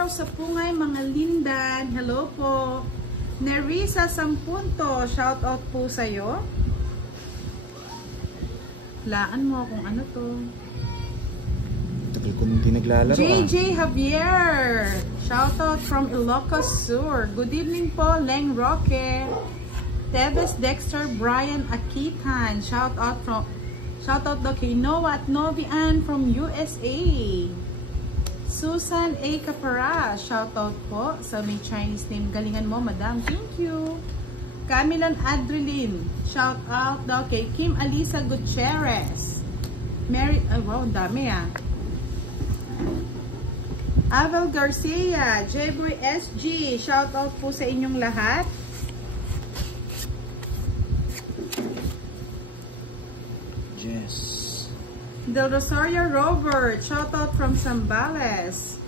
araw sa pungay mga lindan. Hello po. Nerissa Sampunto, shout out po sa'yo. Laan mo kung ano to. Tagal ko nung pinaglalaro. JJ Javier, shout out from Ilocos Sur. Good evening po, Leng Roque. Teves Dexter Brian Akitan, shout out daw kay Noah at Novian from USA. Susan A. Capara, shout out po sa may Chinese name. Galingan mo, madam. Thank you. Camilan Adrilin, shout out daw kay Kim Alisa Gutierrez. Mary, wow, dami ah. Avel Garcia, Jeboy SG, shout out po sa inyong lahat. Yes. Del Rosario Robert, shout out from Zambales.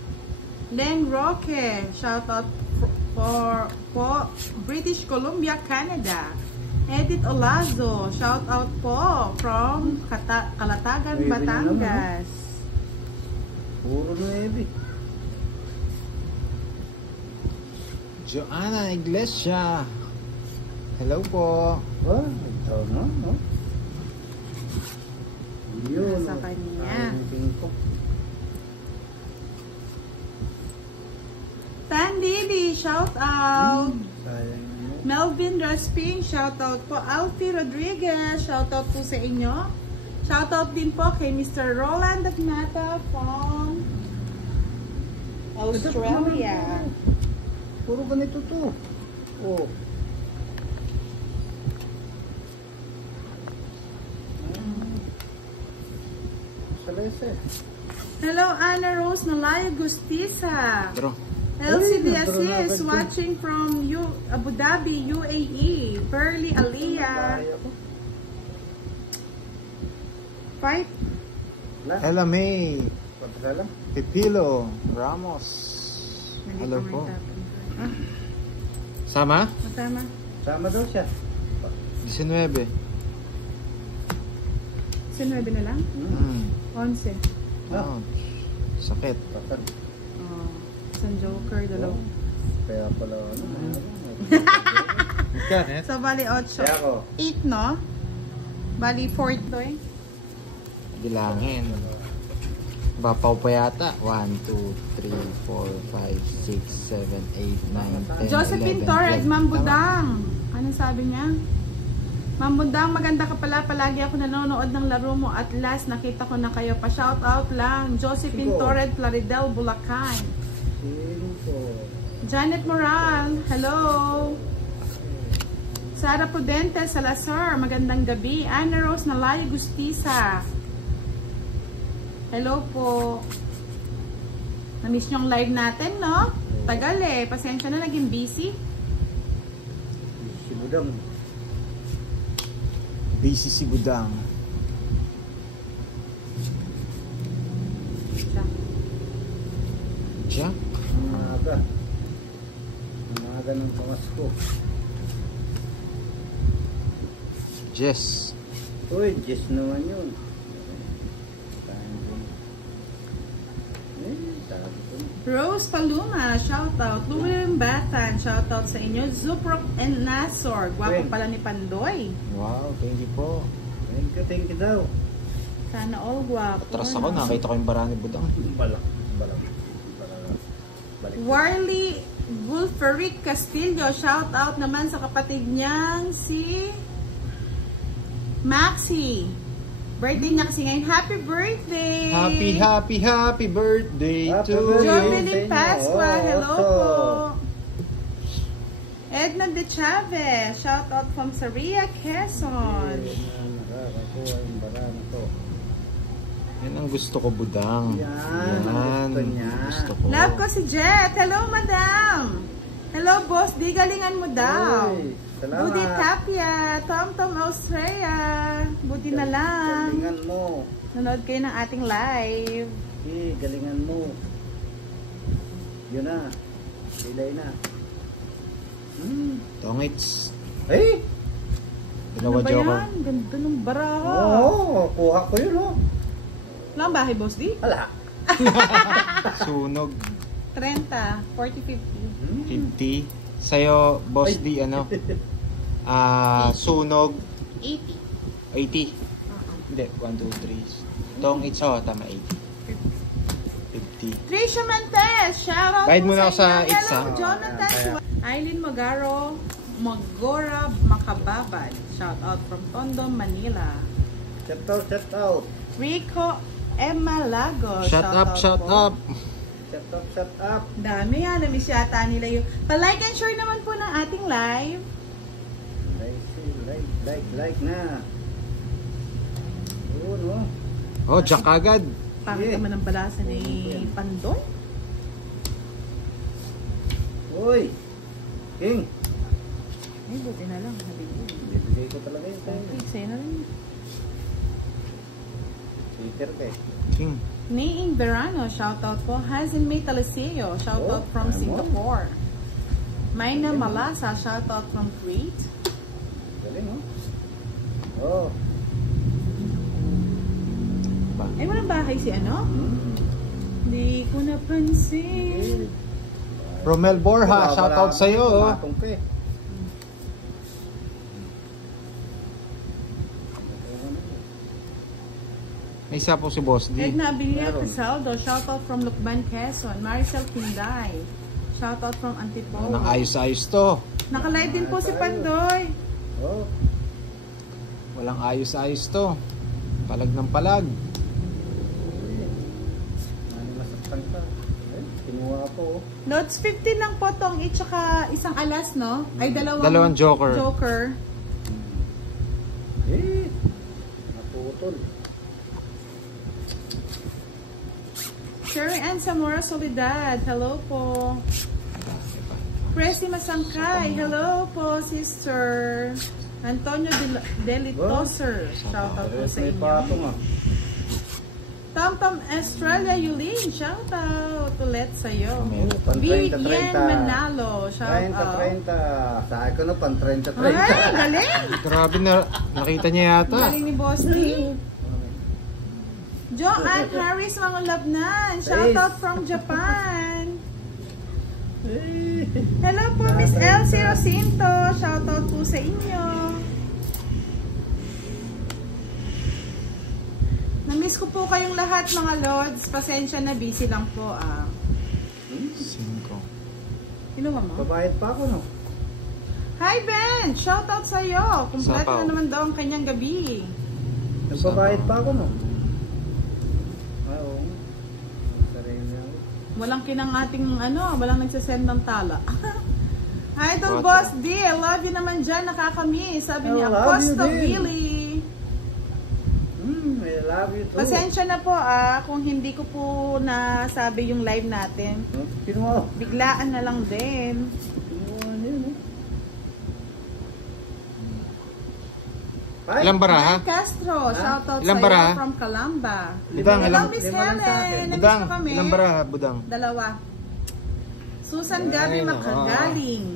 Len Roque, shout out for British Columbia, Canada. Edith Olazo, shout out po from Calatagan, Batangas. Puro 9. Joanna Iglesia, hello po. Oh, ito na, no? Yun, Sa kanya. Tan Didi, shout out. Melvin Rasping, shout out po. Alfie Rodriguez, shout out po sa inyo. Shout out din po kay Mr. Roland Agnata from Australia. Puro ganito to. Oh. Hello, Anna Rose Malaya Gustisa. Bro. Elsie Diaz watching from Abu Dhabi, UAE. Pearly Aliyah. Fight. Ella May. Pipilo Ramos. Hello po. Sama? Matama. Sama daw siya. 19. 19 na lang? 11. Oh, sakit. Oh, isang joker, dalaw. Kaya pala ano. So, bali 8. Kaya ako. 8, no? Bali 4 to eh. Bilangin. Bapaw pa yata. 1, 2, 3, 4, 5, 6, 7, 8, 9, 10, Josephine 11, Torres, 12. Ma'am Budang. Anong sabi niya? Ma'am Budang, maganda ka pala. Palagi ako nanonood ng laro mo. At last, nakita ko na kayo. Pa-shout out lang. Josephine Torres, Plaridel, Bulacan. Janet Moral, hello. Sara Prudente, Salazar, magandang gabi. Anna Rose Nalaya Gustisa. Hello po. Na-miss nyo yung live natin, no? Tagal eh. Pasensya na, naging busy. Si Budang. Busy si Budang. Jack? Umaga. Umaga ng pamasko. Jess. Uy, Jess naman yun. Rose Paluma, shout out. Luwin Batan, shout out sa inyo. Zuprok and Nasor, gwapo pala ni Pandoy. Wow, thank you po. Thank you daw. Sana all gwapo. Atras ako, nakita ko yung bara ni Budang. Balak. Warley Wolferic Castillo, shout out naman sa kapatid niyang si Maxi. Birthday niya kasi ngayon. Happy birthday! Happy birthday Happy to birthday. you. Jovelyn Pasqua, Oh, hello so. po. Edna De Chavez, shout out from Saria, Quezon. Nakakakuha yung bara na to. Yan ang gusto ko, Budang. Yan, ang gusto niya. Gusto ko. Love ko si Jet. Hello, madam. Hello, boss. Di galingan mo daw. Uy, salamat. Budi Tapia, Tom Australia. Buti na lang. Galingan mo. Nanood kayo ng ating live. Galingan mo. Yun na. Silay na. Tongits. Hey! Ano Dalawa ba joker. yan? Ganda ng baraha. Oo, kuha ko yun, oh. Lang bahay, boss di? Hala. Sunog. 30, 40, 50. 50. Sa'yo, Boss D, ano? Sunog, 80. 80. Hindi, 1, 2, 3. Itong itso, tama, 80. 50. Trisha Mantes, shoutout Bayad po muna ako sa inyo. Hello, isa. Jonathan. Eileen Magaro, Magora Makababad. Shoutout from Tondo, Manila. Shout out, shout out. Rico Emma Lagos. Shut up, shut po. up. Shout out, shout up. Dami yan. Namiss yata nila yung... Pa-like and share naman po ng ating live. Like na. Oo, no? Oh, jack agad. Pangit Yeah. naman ang balasa ni Pandoy. Uy! King! Ay, buti na lang. Habibig. Bibigay ko talaga yun tayo. Okay, sa'yo na rin. Peter ka eh. King. Niing Verano, shoutout po. Hazen May Talaseo, shoutout Oh, from ano? Singapore. Mayna Malasa, shoutout from Crete. Galing, oh. Oh. Ay, walang bahay si ano? Hindi ko napansin. Romel Borja, shoutout sa'yo. Oh. Matong ka eh. May isa po si Boss D. Edna Abilia Meron. Casaldo, shoutout from Lukban, Quezon. Maricel Pinday, shoutout from Antipolo. Nang ayos-ayos to. Nakalive din po si Pandoy. Oh. Walang ayos-ayos to. Palag ng palag. Ano masaktan ka? Eh, kinuha ko. Oh. Loads 15 lang po tong tsaka isang alas, no? Ay, Dalawang joker. Joker. Eh, naputol. Sherry Ann Zamora Soledad, hello po. Presi Masangkay, hello po, sister. Antonio Delitoser, shoutout po sa May inyo. patong ah. Tom Tom Australia Yulin, shoutout ulit sa'yo. Pan 30-30. Vivian Manalo, shoutout. 30-30. Sa akin ko na pan 30-30. Ay, galing! Grabe na, nakita niya yata. Galing ni Boss D. Joanne Harris, mga labnan, shoutout from Japan. Hello po, Miss Elsie Rocinto. Shoutout po sa inyo. Namiss ko po kayong lahat, mga lords. Pasensya na, busy lang po. 5. Kinuha mo? Babayad pa ako, no? Hi, Ben! Shoutout sa'yo. Kumpleto Sapaw. na naman daw ang kanyang gabi. Nagbabayad pa ako, no? Ay, oo. Sarili ako. Walang kinang ating, walang nagsasend ng tala. Hi, Don What? Boss D. I love you naman dyan. Nakakamiss. Sabi I niya, love Costa you din. Billy. I love you too. Pasensya na po kung hindi ko po nasabi yung live natin. Kinuha. Biglaan na lang din. Kinuha niya, no? Ilang baraha? Mike Castro, shoutout Ilang sa'yo baraha? from Calamba. Budang, Hello, ilang- Miss lima lang sa akin. Helen. Namiss Budang, ko kami. ilang baraha, Budang? Dalawa. Susan Gabi Ay, Makagaling.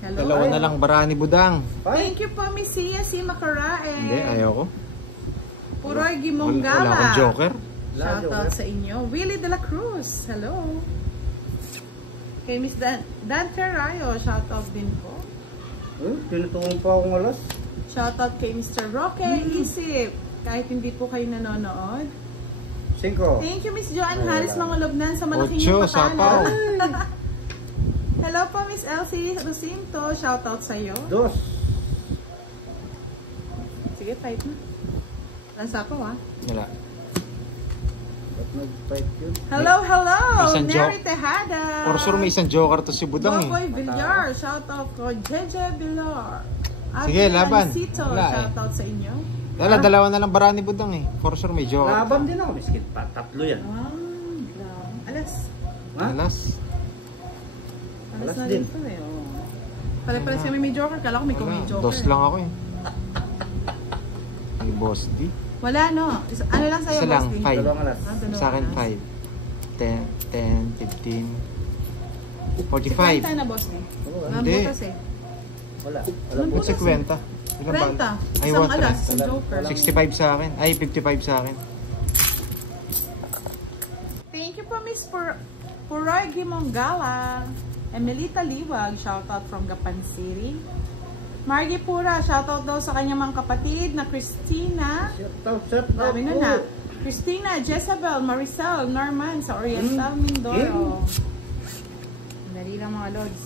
Hello. Dalawa na lang baraha ni Budang. Thank you po, Miss Sia C. Makarae. Hindi, ayoko. Puroy Wala Gimonggala. akong joker. Shoutout sa inyo. Willie De La Cruz. Hello. Kay Miss Dan Ferrayo. Shoutout din po. Tinutulong pa akong alas. Shoutout kay Mr. Roque Isip. Kahit hindi po kayo nanonood. 5. Thank you, Miss Joanne Wala. Harris, mga lubnan sa malaking Ocho, yung sapaw. pakala. Hello po, Miss Elsie Rocinto. Shoutout sa'yo. 2. Sige, type na. Walang sapaw, Wala. Ba't nag-fight yun? Hello, hello! Isang Neri joke. Tejada. For sure may isang joker to si Budang eh. Boboy Villar. Shoutout ko. Jeje Villar. Sige, Abby laban. Ancito, Wala eh. shoutout sa inyo. Dalawa na lang baraha ni Budang eh. For sure may joker. Laban din ako. Miskin pa. 3 yan. Alas. Ha? Alas. Alas Alas na din. din to eh. Pare-pares kami may joker. Kala ko may Wala. may joker. Dos lang ako eh. May Boss D. Wala, no? Ano lang sa'yo, Isa lang, Boss D? 5. Dalawang alas. Dalawa Sa akin alas. 5. 10, 15, 45. 50 na, Boss D. Oo, Ang Hindi. butas eh. Wala. Ano Alam mo. butas? Sa 50. Ilan ba? 30. Ay, Isang what? alas. Wala. Joker. Wala. 65 sa akin. Ay, 55 sa akin. Thank you po, Miss Puroy Gimongala. Emelita Liwag, shoutout from Gapan City. Margie Pura, shoutout daw sa kanyang mga kapatid na Christina. Shout out Dami nun na. Christina, Jezabel, Maricel, Norman sa Oriental Mindoro. Dali lang mga lods.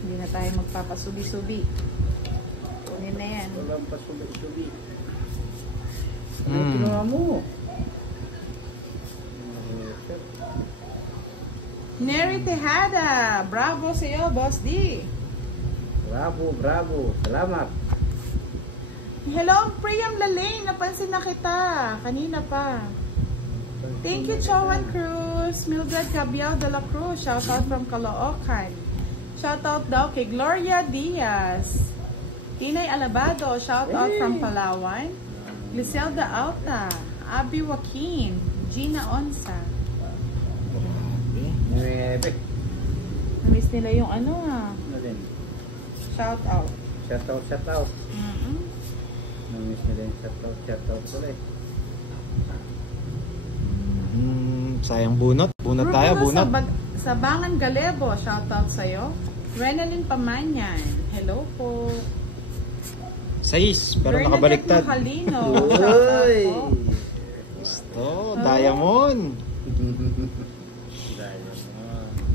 Hindi na tayo magpapasubi-subi. Kunin na yan. Walang pasubi-subi. Ano kinuha mo? Neri Tejada, bravo sa iyo, Boss D. Bravo, bravo. Salamat. Hello, Priam Lalane. Napansin na kita. Kanina pa. Thank you, Chowan Cruz. Mildred Cabiao de la Cruz. Shoutout from Caloocan. Shoutout daw kay Gloria Diaz. Tinay Alabado. Shoutout from Palawan. Liselda Alta. Abby Joaquin. Gina Onsa. Nuebe. Namiss nila yung ano ah. Ano din? Shoutout. Shout out, shout out. Mm-mm. Namiss nila yung shout out tuloy. Sayang bunot. Bunot tayo, Rulo bunot. Sa Bangan Galebo, shoutout sa'yo. Renalyn Pamanyan, hello po. 6, pero Bernadette nakabaliktad. Macalino, Uy! shoutout po. Gusto, Diamond.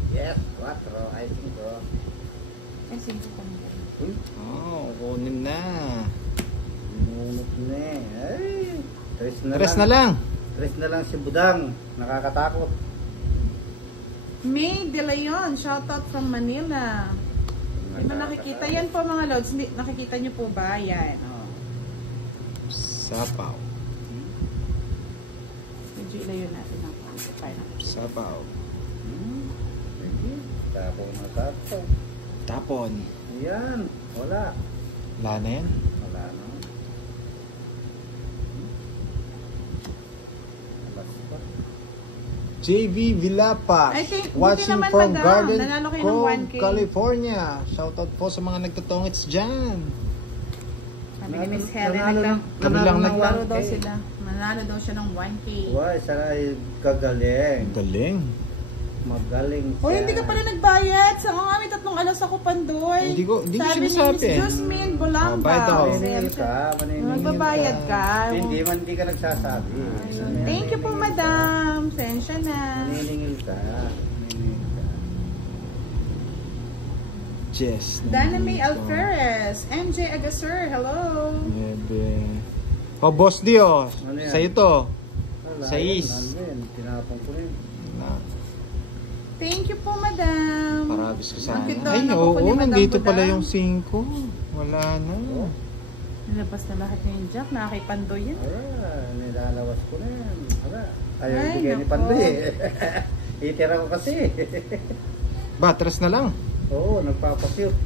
Yes, 4. I think so. Ay, sige po naman. Uy, Oh, kunin na. inunot na eh. Ay, Tres na lang. Tres na lang si Budang. Nakakatakot. May De Leon, shoutout from Manila. Di ba nakikita yan po mga lods? Nakikita nyo po ba? Yan. Oh. Sapaw. Medyo ilayo natin ang pineapple. Sapaw. Sige. Tapos na tapo. Tapon. Ayan. Wala. Wala na yan. Wala na. Alas pa. JV Villapa. I think, buti Watching naman, from madam. Garden Nanalo kayo ng Grove, 1K. California. Shoutout po sa mga nagtotongits dyan. Sabi ni Miss Helen, Nanalo ng- Kami lang nanalo ng naglaro 1K. daw sila. Manalo daw siya ng 1K. Wow, isa ay kagaling. Galing. Magaling siya. Oh, hindi ka pala nagbayad. Sa mga may 3 alas ako pandoy. Hindi ko Sabi ni sinasabi. Miss Jasmine Bolanga. bayad ako. Maniningil ka. Maniningil Magbabayad ka. Hindi man hindi ka nagsasabi. Thank you po, madam. Sensya na. Maniningil ka. Maniningil ka. Jess. Dana May Alferez. MJ Agasur, hello. Maybe. Oh, Boss Dio. Ano yan? Sa'yo to. Wala Sais. yun, ano yun, tinapon ko rin. Na, Thank you po, madam. parabis ko sana. Ang cute daw, Ay, nakukuha oo. ni Madam Nandito Budang. pala yung 5. Wala na. Oh. Nilabas na lahat niya yung jack. Nakakipandoy yan. Wala, nilalawas ko na yan. Wala. Ayaw Ay, ibigay ni nako. Pandoy eh. Itira ko kasi. Batras na lang. Oo, nagpapakyut.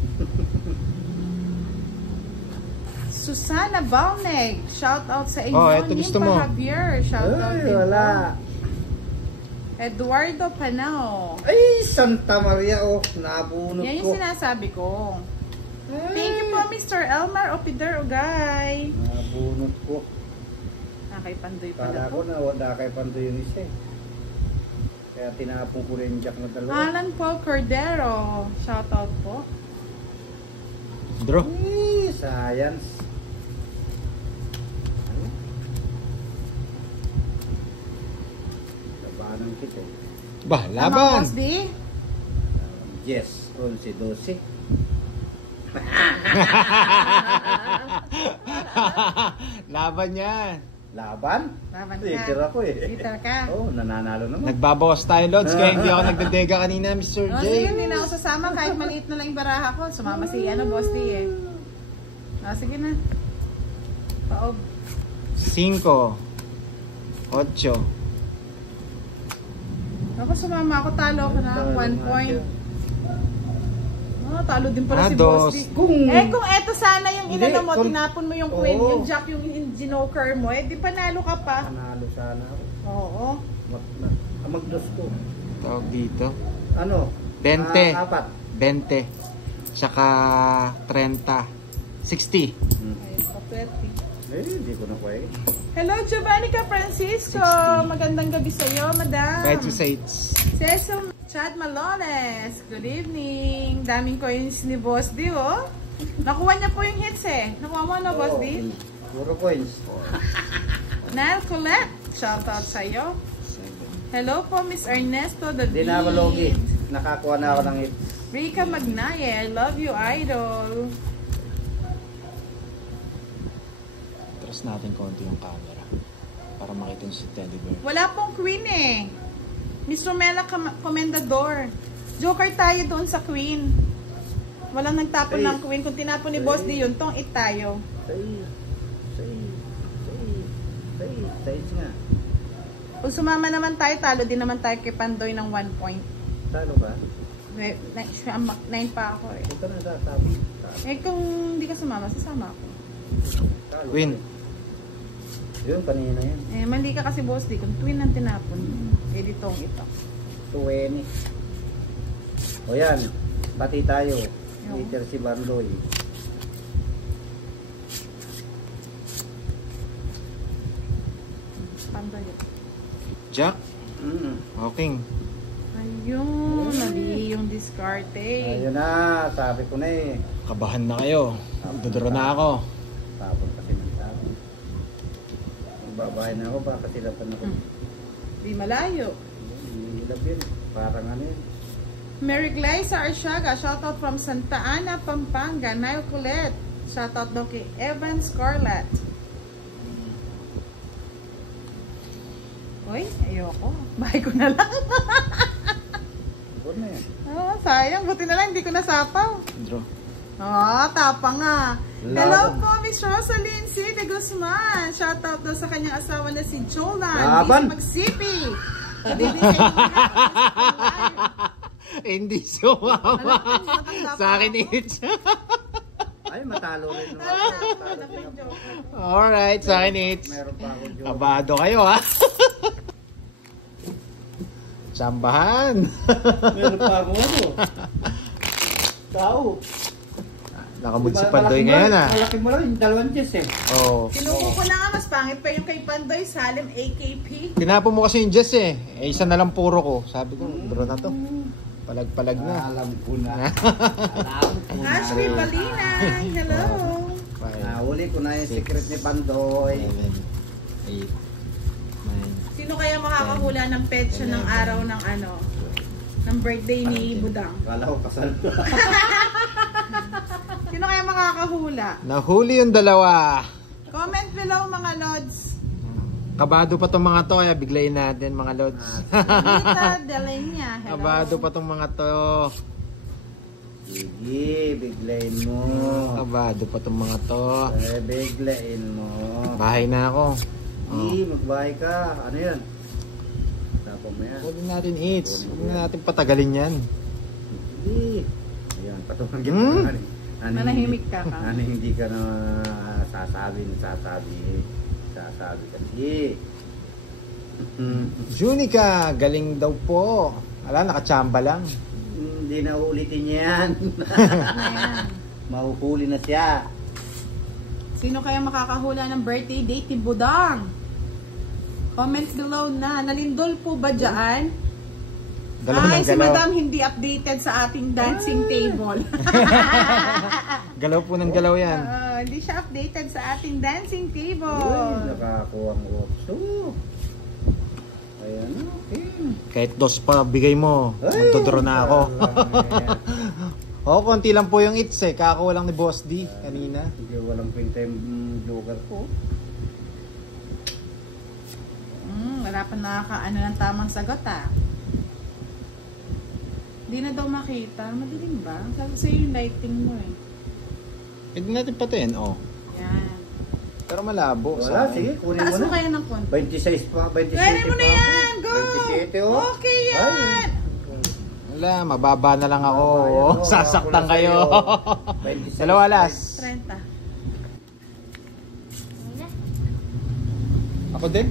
Susana Balneg. Shout out sa inyo. Oh, eto gusto mo. Javier. Shout out Ay, din wala. po. Eduardo Panao. Ay, Santa Maria, oh. Nabunot Yan ko. yung sinasabi ko. Thank you po, Mr. Elmar Opider Ugay. Nabunot ko. Nakakipandoy pala Kala ko po. na wala kay Pandoy yung isa eh. Kaya tinapon ko rin yung jack na dalawa. Alan Paul Cordero. Shout out po. Draw. Ay, science. Labanan kita eh. Bah, Tama, laban. Boss D? Yes, 11-12. Laban yan. Laban? Laban ka. Later ako eh. Later ka. Oo, nananalo naman. Nagbabawas tayo, Lods. Kaya hindi ako nagdadega kanina, Mr. Oh, J. sige, hindi na ako sasama kahit maliit na lang yung baraha ko. Sumama si Boss D eh. Ah, sige na. Paog. 5. 8. Ako sumama ako, talo ako na 1 point. Ah, talo din pala si Dos. Boss D. Kung- Kung eto sana yung Hindi, inano mo, kung- tinapon mo yung queen, Oo. yung jack, yung ginoker mo, eh di panalo ka pa. Nanalo sana ako. Oo. Magdos ko. Tawag dito. Ano? 20. 4. 20. Tsaka 30. 60. Hmm. Ayun, kapwerte. Eh, hindi ko na kaya. Hello, Giovannica Francisco. 60. Magandang gabi sa iyo, madam. Kahit sa sites. Cecil Chad Malones. Good evening. Daming coins ni Boss D, oh. Nakuha niya po yung hits eh. Nakuha mo na, Boss D? Puro coins. Nile Colette. Shoutout sa iyo. 7. Hello po, Miss Ernesto David. Hindi na ako logi. Nakakuha na ako ng hit. Rika Magnaye. I love you, idol. Trust natin konti yung camera para makita yung si Teddy Bear. Wala pong queen eh. Miss Romela Comendador. Joker tayo doon sa queen. Walang nagtapon ng queen. Kung tinapon ni Boss D yun, tong it tayo. Sais nga. Kung sumama naman tayo, talo din naman tayo kay Pandoy ng 1 point. Talo ba? 9 pa ako eh. Ito na tatabi. Eh kung hindi ka sumama, sasama ako. Win. Yun, kanina yun. Eh mali ka kasi Boss D. Kung twin ang tinapon, eh ditong ito. 20. O yan, pati tayo. Meter si Bandoy. Pandoy. Jack. Okay. Ayun, mali yung diskarte. Ayun na, sabi ko na eh. Kabahan na kayo. Duduro na ako. Tapon kasi ng tapon. Magbabahay na ako, baka silapan ako. Di malayo. Hilap yun, parang ano yun. Mary Glyza Arsiaga, shoutout from Santa Ana, Pampanga. Nile Colette, shoutout daw kay Evan Scarlett. Uy, ayoko. Bahay ko na lang. Good na yan. Oh, sayang. Buti na lang, hindi ko nasapaw. Draw. Oh, tapang nga. Love. Hello po, Miss Rosaline C. de Guzman. Shoutout daw sa kanyang asawa na si Jolan. Laban. Hindi magsipi. Bibigay mo na. Hindi sumama. Sa akin it's. Ay, matalo rin. No? Alright, sa akin it's. Meron pa ako joke. Abado kayo ha. Sambahan. Meron pa ako ano. Tao. Nakamod si Pandoy ngayon ha. Malaki mo lang, yung dalawang chess eh. Oo. Sinuko ko na nga, mas pangit pa yung kay Pandoy, Salim AKP. Tinapo mo kasi yung Jess eh. Eh, isa na lang puro ko. Sabi ko, bro na to. Palag-palag na. Alam ko na. Alam ko na. Ashley Balinang, hello. 5, Nahuli ko na yung secret ni Pandoy. 7, 8, 9. Sino kaya makakahula ng petsa ng araw ng ano? Ng birthday ni Budang? Kala ko kasal. Sino kaya makakahula? Nahuli yung dalawa. Comment below mga lods. Kabado pa tong mga to, kaya biglayin natin mga lods. Anita Delenia, hello. Kabado pa tong mga to. Sige, biglayin mo. Kabado pa tong mga to. Eh, biglayin mo. Bahay na ako. Sige, magbahay ka. Ano yan? Tapos mo yan. Huwag natin eats. Huwag na natin patagalin yan. Sige. Ayan, patungan kita. Manahimik ka ka. Ano hindi ka na sasabi kasi. Junica, galing daw po. Ala, nakachamba lang. Hindi na uulitin niya yan. Ayan. Mahuhuli na siya. Sino kaya makakahula ng birthday date ni Budang? Comment below na. Nalindol po ba dyan? Galaw Ay, ng si galaw. Madam hindi updated sa ating dancing table. Galaw po ng galaw yan. Hindi siya updated sa ating dancing Uy, table. nakakuha ang opso. Ayan na, okay. Kahit dos pa bigay mo, Ay, magdodro na ako. wala. Konti lang po yung eats eh. Kakakuha lang ni Boss D kanina. Hindi, walang kwenta yung joker ko. Wala pa nakakaano ng tamang sagot ah. Hindi na daw makita. Madilim ba? Sabi sa'yo yung lighting mo eh. Pwede natin patayin, oh. Yan. Pero malabo. Wala, sa akin. sige, kunin Taas mo mo na. kaya ng konti. 26 pa, 27 Kunin mo na pa ako. yan! Go! 27 oh. Okay yan! Wala, mababa na lang ako. Mababa yan, oh. Sasaktan Ako na kayo. sa'yo. 26 Dalawa las. 30. Ako din.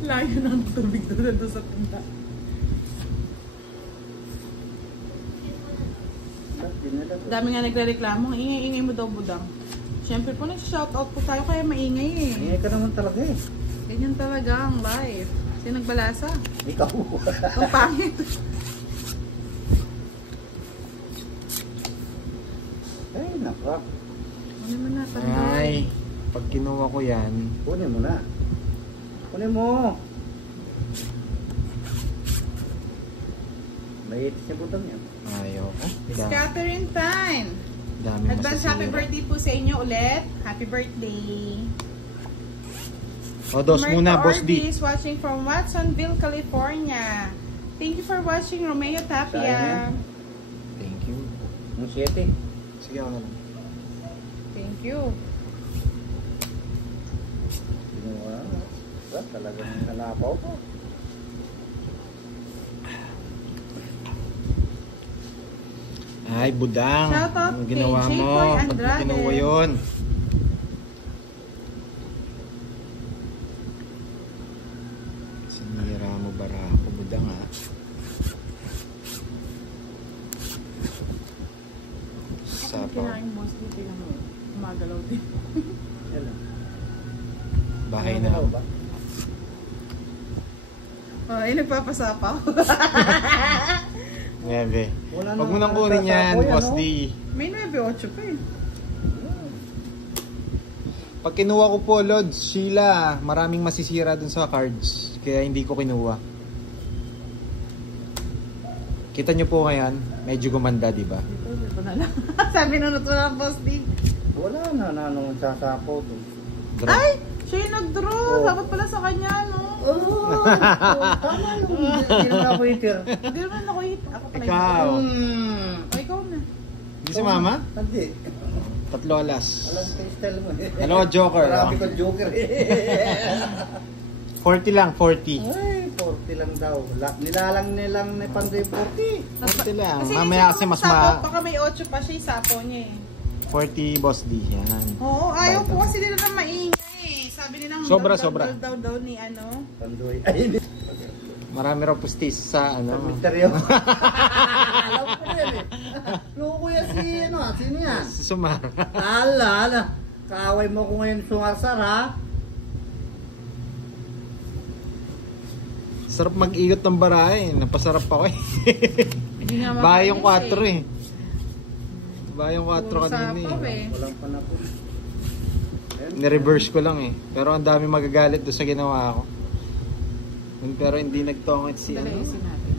Layo ng tubig doon sa punta. Dami nga nagre-reklamo. Ingay-ingay mo daw, Budang. Siyempre po, nag-shoutout po tayo kaya maingay eh. Ingay ka naman talaga eh. Ganyan talaga ang life. Sino nagbalasa? Ikaw. Ang pangit. Ay, naka. Ano mo na, tanda. Ay, pag kinuha ko yan, Kunin mo na. Kunin mo. May itis niya butang yan. ayaw ko. Catherine Tan. Dami Advance happy masasira. birthday po sa inyo ulit. Happy birthday. O, dos muna, Boss D. is watching from Watsonville, California. Thank you for watching, Romeo Sayang Tapia. yan. Thank you. Ang 7. Sige ako na lang. Thank you. Kinuha. Wala, talagang halapaw ko. Ay, budang. Shoutout Ano ginawa kay mo? J. Boy Ba't mo Andrade. kinuha yun? Sinira mo bara ako, budang ha. Sapaw. Kinain mostly, tingnan mo. Umagalaw din. Yan lang. Bahay Ano na. ba? Oh, ay nagpapasapaw. Neve. Wala Huwag mo nang nang kunin yan, nagsasapaw yan, Boss oh. D. May 9-8 pa eh. Pag kinuha ko po, Lods, Sheila, maraming masisira dun sa cards. Kaya hindi ko kinuha. Kita nyo po ngayon, medyo gumanda, di ba? Ito na lang. Sabi na nato na Boss D. Wala na nung sasapaw doon. Drop. Ay! Siya yung nag-draw. Oh. Dapat pala sa kanya, no? Oh, tama yung hindi na waiter. Hindi naman ako hit. Ako pala Ikaw. O, ikaw na. Hindi si Mama? Hindi. Tatlo alas. Alam ko yung style mo eh. Dalawa joker. Marami Oh. kong joker eh. 40 lang, 40. Ay, 40 lang daw. Nilalang nilang ni Pandoy 40. 40 lang. Kasi Mamaya kasi mas Baka may 8 pa siya yung sapo niya eh. 40 Boss D. Yan. Oo, ayaw Bye, po kasi nila na maingay. Sabi nilang Sobra, daw, sobra. daw ni ano. Pandoy. Ay, hindi. Marami raw pustis sa ano. Misteryo. Alam ko na yan eh. Yung kuya si ano, sino yan? Si Sumar. Ala. Kaaway mo ko ngayon sumarsar ha. Sarap mag-igot ng barahe. Napasarap ako eh. Hindi nga Bayong mapainis 4 eh. Bayong 4 Puro kanina sapaw eh. eh. Walang panapon. Ni-reverse ko lang eh. Pero ang dami magagalit doon sa ginawa ko. Pero hindi nagtongit si ano. Dalayisin natin.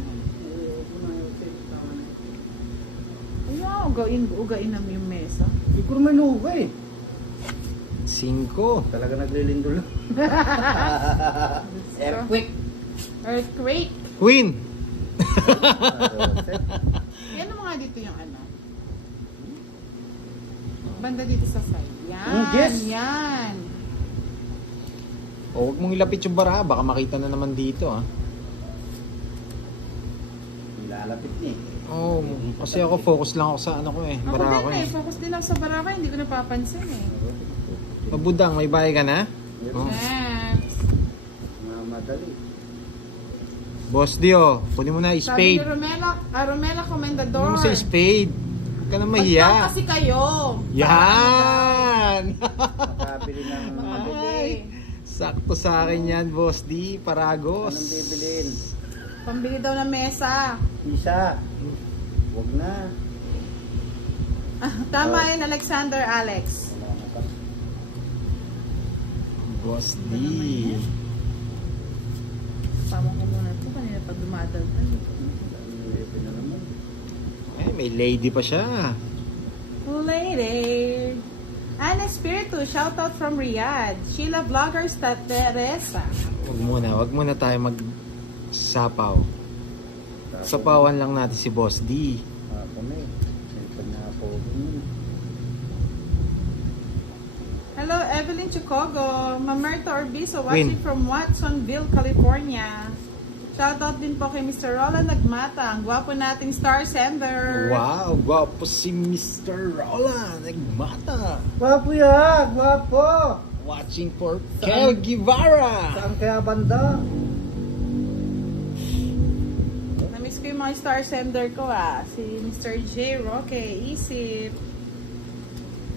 Ay, ugain namin yung mesa. Hindi ko naman inuuga eh. 5. Talaga naglilindo lang. Earthquake. Earthquake. Queen! Yan ang mga dito yung ano. Banda dito sa side. Yan. Yes. Yan. O, huwag mong ilapit yung baraha. Baka makita na naman dito ah. Ilalapit niya eh. Oh, kasi ako focus lang ako sa ano ko eh. Ako Baraha ko din eh. Focus din ako sa baraka. Hindi ko napapansin eh. Mabudang, may bahay ka na? Oh. Thanks. Mamadali. Boss Dio, kunin mo na Sabi ni spade. Romela Comendador. Kunin mo sa spade. Huwag ka na Magpang mahiya. kasi kayo. Yan! Makabili ng... Makabili. Sakto sa akin yan, Boss D. Paragos. Anong bibilin? Pambili daw ng mesa. Isa. Huwag na. Tama yun, Alexander Alex. Wala na pa. Boss D. Tama ko muna ito. Kanina pa dumadaltan. Ulitin na naman. Eh, may lady pa siya. Lady. Ana Espiritu, shoutout from Riyadh. Sheila Vloggers, Teresa. Wag muna tayo mag-sapaw. Sapawan lang natin si Boss D. Ako na eh. Siyempre na ako. Hello, Evelyn Chicogo. Mamerto Orbizo, watching Win. from Watsonville, California. Shoutout din po kay Mr. Roland Nagmata, ang gwapo nating star sender. Wow, gwapo si Mr. Roland Nagmata. Gwapo yan! Gwapo! Watching for Kel Guevara. Saan kaya banda? Namiss ko yung mga star sender ko ah. Si Mr. J. Roque, Isip.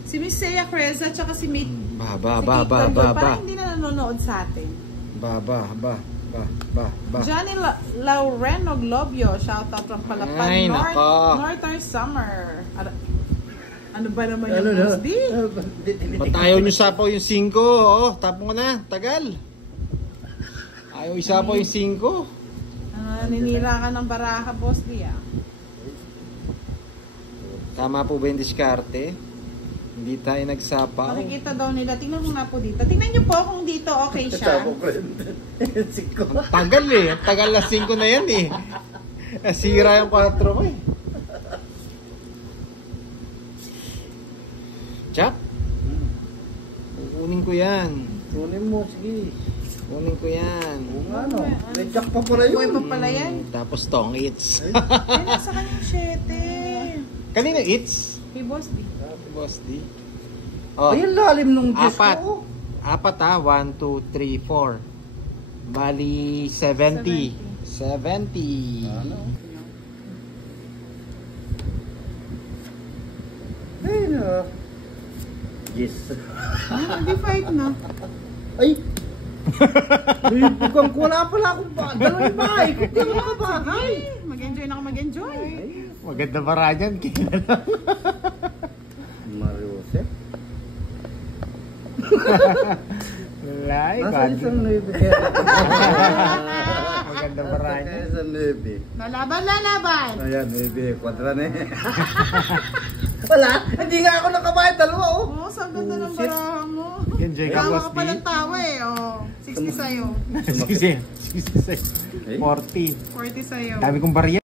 Si Si Miss Seiya Creza tsaka si Mick. Ba. Parang hindi na nanonood sa atin. Ba. Johnny Laureno Globio, shoutout from Palapan, Ay, nako. Northern Summer. Ano ba naman yung Boss D? Ba't ayaw nyo sapaw yung 5? Oo, tapon ko na. Tagal. Ayaw isapaw yung 5. Ninira ka ng baraka, Boss D, ah. Tama po ba yung diskarte? Hindi tayo nagsapaw. Makikita daw nila. Tingnan mo nga po dito. Tingnan nyo po kung dito okay siya. Tagal eh. Tagal na 5 na yan eh. Nasira yung 4 mo eh. Chap? Kukunin ko yan. Kunin mo, sige. Kunin ko yan. Ano? May jack pa pala yun. Buhay pa pala yan. Tapos tong its. Yan nasa kanyang 7. Kanina its? Hey, Boss D. Boss D. Oh, Ay, ang lalim nung disc ko. Apat ha. 1, 2, 3, 4. Bali 70. 70. Ano? Ay, na. Yes. Hindi fight na. Ay! Bukang wala pala akong ba? Dalawang bahay. Kundi ako nakabahay. Mag-enjoy na ako mag-enjoy. Maganda ba radyan? Kilala. Mariusep? Lai, Nasa isang 9. Maganda ba radyan? Nasa isang 9. Lalaban! Ayan, 9. Kwadra na eh. Wala, hindi nga ako nakabayad. Dalawa oh. Oo, sa ganda ng baraha mo. Enjoy ka, Tama Boss ka pa D. ng tawa eh. Oh, 60 sa'yo. 60. 40. 40 sa'yo. Dami kong barya.